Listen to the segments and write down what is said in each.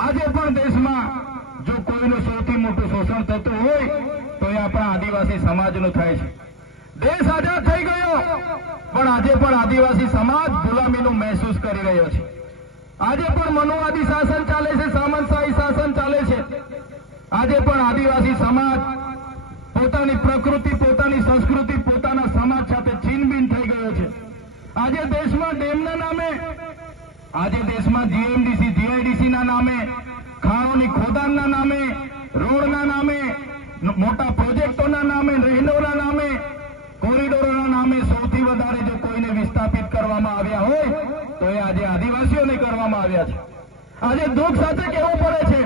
આજે પણ દેશમાં જો કોઈનું સૌથી મોટું શોષણ થતું હોય તો એ આપણા આદિવાસી સમાજનું થાય છે. દેશ આઝાદ થઈ ગયો પણ આજે પણ આદિવાસી સમાજ ગુલામીનું મહેસૂસ કરી રહ્યો છે. આજે પણ મનુવાદી શાસન ચાલે છે, સામંતશાહી શાસન ચાલે છે. આજે પણ આદિવાસી સમાજ પોતાની પ્રકૃતિ, પોતાની સંસ્કૃતિ, પોતાના સમાજ સાથે છીનબીન થઈ ગયો છે. આજે દેશમાં ડેમના નામે, આજે દેશમાં જીએમડીસી, જીઆઈડીસીના નામે, ખાણોની ખોદાણના નામે, રોડના નામે, મોટા પ્રોજેક્ટોના નામે, રહેણોના નામે, કોરિડોરોના નામે સૌથી વધારે જો કોઈને વિસ્થાપિત કરવામાં આવ્યા હોય તો એ આજે આદિવાસીઓને કરવામાં આવ્યા છે. આજે દુઃખ સાથે કહેવું પડે છે,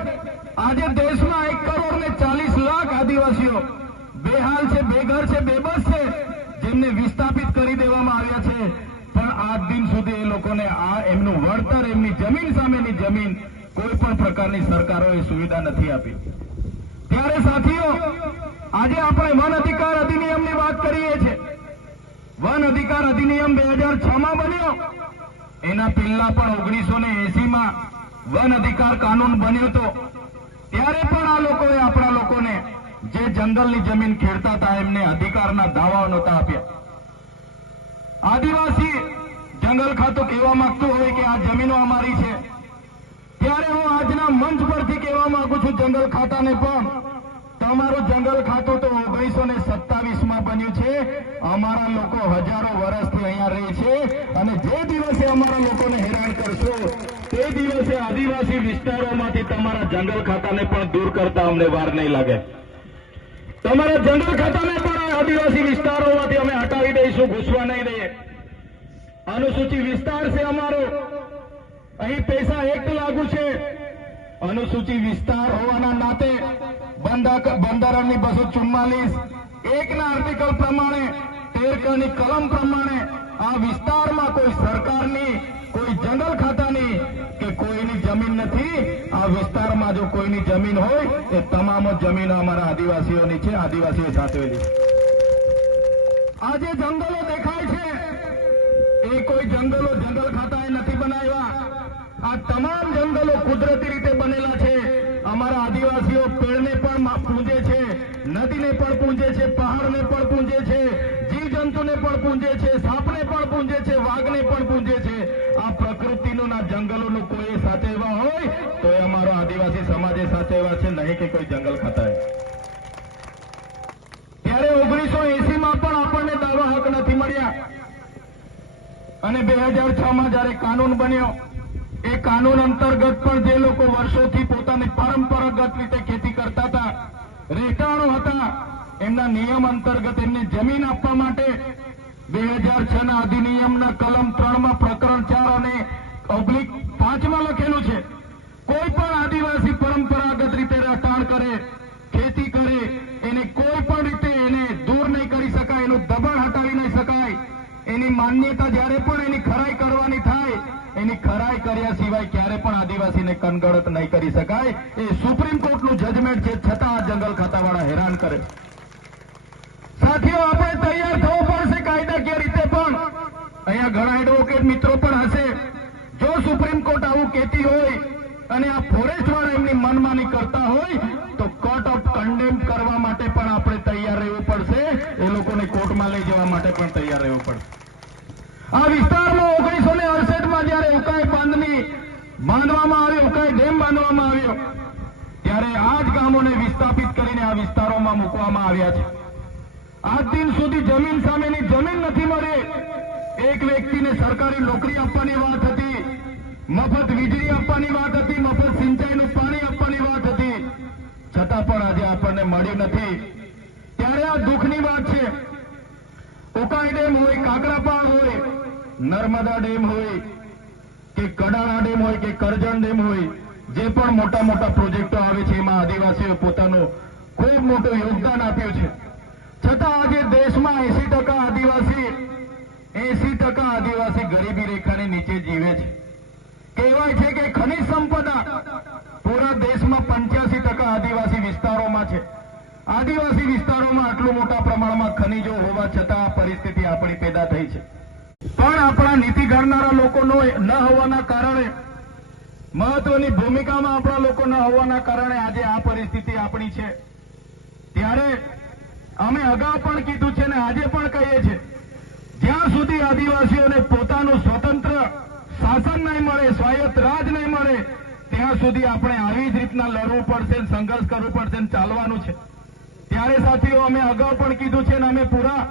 આજે દેશમાં 1,40,00,000 આદિવાસીઓ બેહાલ છે, બેઘર છે, બેબસ છે, જેમને વિસ્થાપિત કરી દેવામાં આવ્યા છે. પણ આજ દિન સુધી એ લોકોને એમનું વળતર, એમની જમીન સામેની જમીન કોઈ પણ પ્રકારની સરકારોએ સુવિધા નથી આપી. ત્યારે સાથીઓ, આજે આપણે વન અધિકાર અધિનિયમની વાત કરીએ છીએ. વન અધિકાર અધિનિયમ 2006માં બન્યો. એના પહેલા પણ 1980માં વન અધિકાર કાનૂન બન્યો હતો. ત્યારે પણ આ લોકોએ આપણા લોકોને જે જંગલની જમીન ખેડતા હતા એમને અધિકારના દાવાઓ નહોતા આપ્યા. આદિવાસી જંગલ ખાતું કહેવા માંગતું હોય કે આ જમીનો અમારી છે, ત્યારે હું આજના મંચ પરથી કહેવા માંગુ છું જંગલ ખાતાને પણ, તમારું જંગલ ખાતું તો 1927માં બન્યું છે. અમારા લોકો હજારો વર્ષથી અહીંયા રહે છે અને જે દિવસે અમારા લોકોને હેરાન કરશો તે દિવસે આદિવાસી વિસ્તારોમાંથી તમારા જંગલ ખાતાને પણ દૂર કરતા અમને વાર નહીં લાગે. તમારા જંગલ ખાતાને પણ આદિવાસી વિસ્તારોમાંથી અમે હટાવી દઈશું, ઘૂસવા નહીં દઈએ. અનુસૂચિત વિસ્તાર છે અમારો, અહીં પૈસા એક્ટ લાગુ છે. અનુસૂચિત વિસ્તાર હોવાના નાતે બંધારણની 244(1) ના આર્ટિકલ પ્રમાણે, 13 ની કલમ પ્રમાણે આ વિસ્તારમાં કોઈ સરકારની, કોઈ જંગલ ખાતાની કે કોઈની જમીન નથી. આ વિસ્તારમાં જો કોઈની જમીન હોય એ તમામ જમીનો અમારા આદિવાસીઓની છે, આદિવાસીઓ સાચવેલી છે. આજે જંગલો દેખાય છે એ કોઈ જંગલો જંગલ ખાતાએ નથી બનાવ્યા. આ તમામ જંગલો કુદરતી રીતે બનેલા છે. અમારા આદિવાસીઓ પેડને પણ પૂજે છે, નદીને પણ પૂજે છે, પહાડને પણ પૂજે છે, જીવજંતુને પણ પૂજે છે, સાપને પણ પૂજે છે, વાઘને પણ પૂજે છે. આ પ્રકૃતિનું ના જંગલોનું કોઈ સાચવવા હોય તો એ અમારો આદિવાસી સમાજે સાચવવા છે, નહીં કે કોઈ જંગલ ખાતાએ. ત્યારે 1980માં પણ આપણને દાવા હક નથી મળ્યા અને 2006માં જયારે કાનૂન બન્યો, એ કાનૂન અંતર્ગત પણ જે લોકો વર્ષોથી પોતાની પરંપરાગત રીતે ખેતી કરતા હતા, રહેઠાણો હતા, એમના નિયમ અંતર્ગત એમને જમીન આપવા માટે 2006ના અધિનિયમના કલમ 3માં પ્રકરણ 4 અને /5માં લખેલું છે, કોઈ પણ આદિવાસી પરંપરાગત રીતે રહેઠાણ કરે, ખેતી કરે, એને કોઈ પણ રીતે એને દૂર નહીં કરી શકાય, એનું દબાણ હટાવી નહીં શકાય. એની માન્યતા જ્યારે પણ એની ખરાઈ કરવાની થાય, એની ખરાઈ કર્યા સિવાય ક્યારે પણ આદિવાસીને કનગડત નહીં કરી શકાય. એ સુપ્રીમ કોર્ટનું જજમેન્ટ છે, છતાં આ જંગલ ખાતાવાળા હેરાન કરે. સાથીઓ, આપણે તૈયાર થવું પડશે કાયદાકીય રીતે પણ. અહીંયા ઘણા એડવોકેટ મિત્રો પણ હશે. જો સુપ્રીમ કોર્ટ આવું કહેતી હોય અને આ ફોરેસ્ટ વાળા એમની મનમાની કરતા હોય તો કોર્ટ ઓફ કન્ડેમ કરવા માટે પણ આપણે તૈયાર રહેવું પડશે. એ લોકોને કોર્ટમાં લઈ જવા માટે પણ તૈયાર રહેવું પડશે. આ વિસ્તારમાં 1968માં જયારે ઉકાઈ બાંધની બાંધવામાં આવ્યો, ઉકાઈ ડેમ બાંધવામાં આવ્યો, ત્યારે આ જ ગામોને વિસ્થાપિત કરીને આ વિસ્તારોમાં મૂકવામાં આવ્યા છે. આજ દિન સુધી જમીન સામેની જમીન નથી મળી. એક વ્યક્તિને સરકારી નોકરી આપવાની વાત હતી, મફત વીજળી આપવાની વાત હતી, મફત સિંચાઈનું પાણી આપવાની વાત હતી, છતાં પણ આજે આપણને મળ્યું નથી. ત્યારે આ દુઃખની વાત છે. ઉકાઈ ડેમ હોય, કાકરાપાળ હોય, નર્મદા ડેમ હોય કે કડાણા ડેમ હોય કે કરજણ ડેમ હોય, જે પણ મોટા મોટા પ્રોજેક્ટો આવે છે એમાં આદિવાસીઓ પોતાનું ખૂબ મોટું યોગદાન આપ્યું છે. છતાં આજે દેશમાં 80% આદિવાસી ગરીબી રેખાની નીચે જીવે છે. કહેવાય છે કે ખનિજ સંપદા પૂરા દેશમાં 85% આદિવાસી વિસ્તારોમાં છે. આદિવાસી વિસ્તારોમાં આટલું મોટા પ્રમાણમાં ખનિજો હોવા છતાં આ પરિસ્થિતિ આપણી પેદા થઈ છે. પણ આપણા નીતિ ઘડનારા લોકોનો ન હોવાના કારણે મહત્વની ભૂમિકામાં આપણા લોકો ન હોવાના કારણે આજે આ પરિસ્થિતિ આપણી છે. ત્યારે અમે અગાઉ પણ કીધું છે ને આજે પણ કહીએ છીએ, જ્યાં સુધી આદિવાસીઓને પોતાનું સ્વતંત્ર શાસન નહીં મળે, સ્વાયત્ત રાજ નહીં મળે, ત્યાં સુધી આપણે આવી જ રીતના લડવું પડશે, સંઘર્ષ કરવું પડશે, ચાલવાનું છે. ત્યારે સાથીઓ અમે અગાઉ પણ કીધું છે ને અમે પૂરા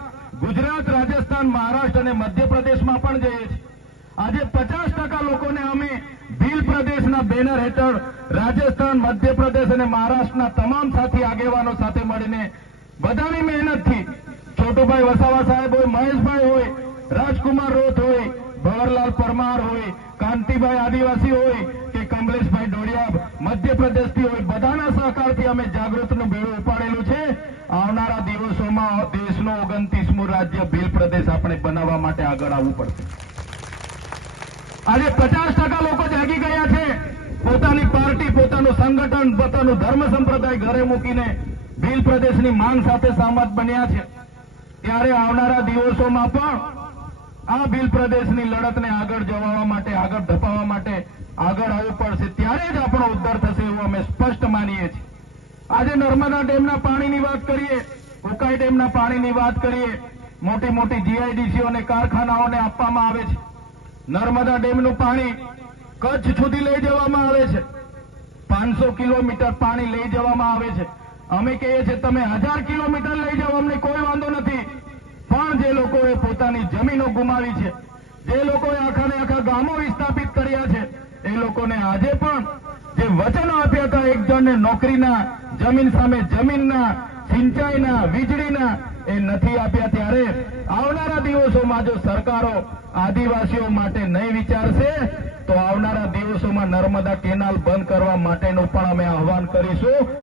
ગુજરાત, રાજસ્થાન, મહારાષ્ટ્ર અને મધ્યપ્રદેશમાં પણ જઈએ છીએ. આજે 50% લોકોને અમે ભીલ પ્રદેશના બેનર હેઠળ રાજસ્થાન, મધ્યપ્રદેશ અને મહારાષ્ટ્રના તમામ સાથી આગેવાનો સાથે મળીને બધાની મહેનતથી છોટુભાઈ વસાવા સાહેબ હોય, મહેશભાઈ હોય, રાજકુમાર રોથ હોય, ભવરલાલ પરમાર હોય, કાંતિભાઈ આદિવાસી હોય કે કમલેશભાઈ ડોડિયા મધ્યપ્રદેશથી હોય, બધાના સહકારથી અમે જાગૃતિનું બેડું ઉપાડેલું છે. આવનારા દિવસોમાં દેશનું 29મું રાજ્ય ભીલ પ્રદેશ આપણે બનાવવા માટે આગળ આવવું પડશે. આજે 50% લોકો જાગી ગયા છે. પોતાની પાર્ટી, પોતાનું સંગઠન, પોતાનું ધર્મ સંપ્રદાય ઘરે મૂકીને ભીલ પ્રદેશની માંગ સાથે સહમત બન્યા છે. ત્યારે આવનારા દિવસોમાં પણ આ ભીલ પ્રદેશની લડતને આગળ જવાવા માટે, આગળ ધપાવવા માટે આગળ આવવું પડશે. ત્યારે જ આપણો ઉદ્ધાર થશે એવું અમે સ્પષ્ટ માનીએ છીએ. આજે નર્મદા ડેમના પાણીની વાત કરીએ, ઉકાઈ ડેમના પાણીની વાત કરીએ, મોટી મોટી જીઆઈડીસીઓ અને કારખાનાઓને આપવામાં આવે છે. નર્મદા ડેમનું પાણી કચ્છ સુધી લઈ જવામાં આવે છે. 500 કિલોમીટર પાણી લઈ જવામાં આવે છે. અમે કહીએ છીએ તમે 1000 કિલોમીટર લઈ જાઓ, અમને કોઈ વાંધો નથી. પણ જે લોકોએ પોતાની જમીનો ગુમાવી છે, જે લોકોએ આખાને આખા ગામો વિસ્થાપિત કર્યા છે, એ લોકોને આજે પણ જે વચનો આપ્યા હતા એક જણને નોકરીના, જમીન સામે જમીનના, સિંચાઈના, વીજળીના, એ નથી આપ્યા. ત્યારે આવનારા દિવસોમાં જો સરકારો આદિવાસીઓ માટે નહીં વિચારશે તો આવનારા દિવસોમાં નર્મદા કેનાલ બંધ કરવા માટેનું પણ અમે આહવાન કરીશું.